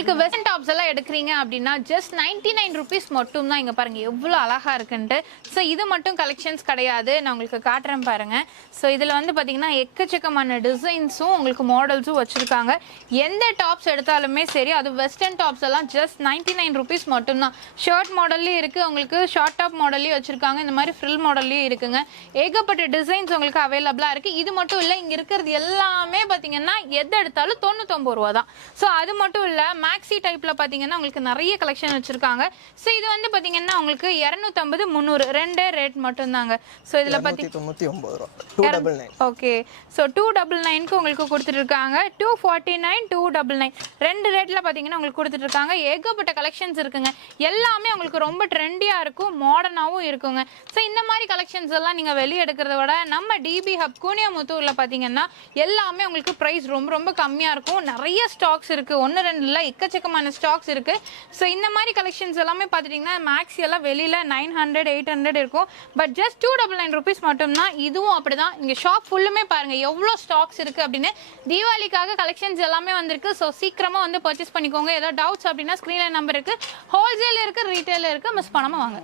உங்களுக்கு western tops எல்லாம் எடுக்கிறீங்க அப்படின்னா ஜஸ்ட் 99 rupees மட்டும் தான். இங்க பாருங்க எவ்வளவு அழகா இருக்குன்ட்டு. ஸோ இது மட்டும் கலெக்ஷன்ஸ் கிடையாது, நான் உங்களுக்கு காட்டுறேன் பாருங்க. ஸோ இதுல வந்து பாத்தீங்கன்னா எக்கச்சக்கமான டிசைன்ஸும் உங்களுக்கு மாடல்ஸும் வச்சிருக்காங்க. எந்த டாப்ஸ் எடுத்தாலுமே சரி, அது வெஸ்டர்ன் டாப்ஸ் எல்லாம் ஜஸ்ட் 99 rupees மட்டும் தான். ஷர்ட் மாடல்லயும் இருக்கு, உங்களுக்கு ஷார்ட் டாப் மாடல்லயும் வச்சிருக்காங்க, இந்த மாதிரி ஃப்ரில் மாடல்லயும் இருக்குங்க. ஏகப்பட்ட டிசைன்ஸ் உங்களுக்கு அவைலபிளா இருக்கு. இது மட்டும் இல்ல, இங்க இருக்கிறது எல்லாமே பாத்தீங்கன்னா எது எடுத்தாலும் 99 ரூபா தான். ஸோ அது மட்டும் இல்ல, மேக்ஸி டைப்ல பாத்தீங்கன்னா உங்களுக்கு நிறைய கலெக்ஷன் வச்சிருக்காங்க. ஸோ இது வந்து பாத்தீங்கன்னா உங்களுக்கு 250 300 ரெண்டே ரேட் மட்டும் தாங்க. ஸோ இதுல பாத்தீங்கன்னா ஓகே, ஸோ 299க்கு உங்களுக்கு கொடுத்துட்டு இருக்காங்க, 249 299 ரெண்டு ரேட்ல பாத்தீங்கன்னா உங்களுக்கு கொடுத்துட்டு இருக்காங்க. ஏகப்பட்ட கலெக்ஷன்ஸ் இருக்குங்க, எல்லாமே உங்களுக்கு ரொம்ப ட்ரெண்டியா இருக்கும், மாடர்னாவும் இருக்குங்க. ஸோ இந்த மாதிரி கலெக்ஷன்ஸ் எல்லாம் நீங்க வெளியே எடுக்கிறத விட நம்ம டிபி ஹப் கூனியாமுத்தூர்ல பாத்தீங்கன்னா எல்லாமே உங்களுக்கு பிரைஸ் ரொம்ப ரொம்ப கம்மியா இருக்கும். நிறைய ஸ்டாக்ஸ் இருக்கு, ஒன்னு ரெண்டு இல்ல, எக்கச்சக்கமான ஸ்டாக்ஸ் இருக்கு. ஸோ இந்த மாதிரி கலெக்ஷன்ஸ் எல்லாமே பாத்துட்டீங்கன்னா மேக்ஸி எல்லாம் வெளியில 900 800 இருக்கும், பட் ஜஸ்ட் 299 rupees மட்டும் தான். இதுவும் அப்படிதான். இங்க ஷாப் ஃபுல்லுமே பாருங்க எவ்வளவு ஸ்டாக்ஸ் இருக்கு அப்படின்னு. தீபாவளிக்காக கலெக்ஷன்ஸ் எல்லாமே வந்திருக்கு. ஸோ சீக்கிரமா வந்து பர்ச்சேஸ் பண்ணிக்கோங்க. ஏதாவது டவுட்ஸ் அப்படின்னா ஸ்கிரீன்ல நம்பர் இருக்கு, ஹோல்சேல் இருக்கு, ரீட்டைல் இருக்கு, மிஸ் பண்ணாம வாங்க.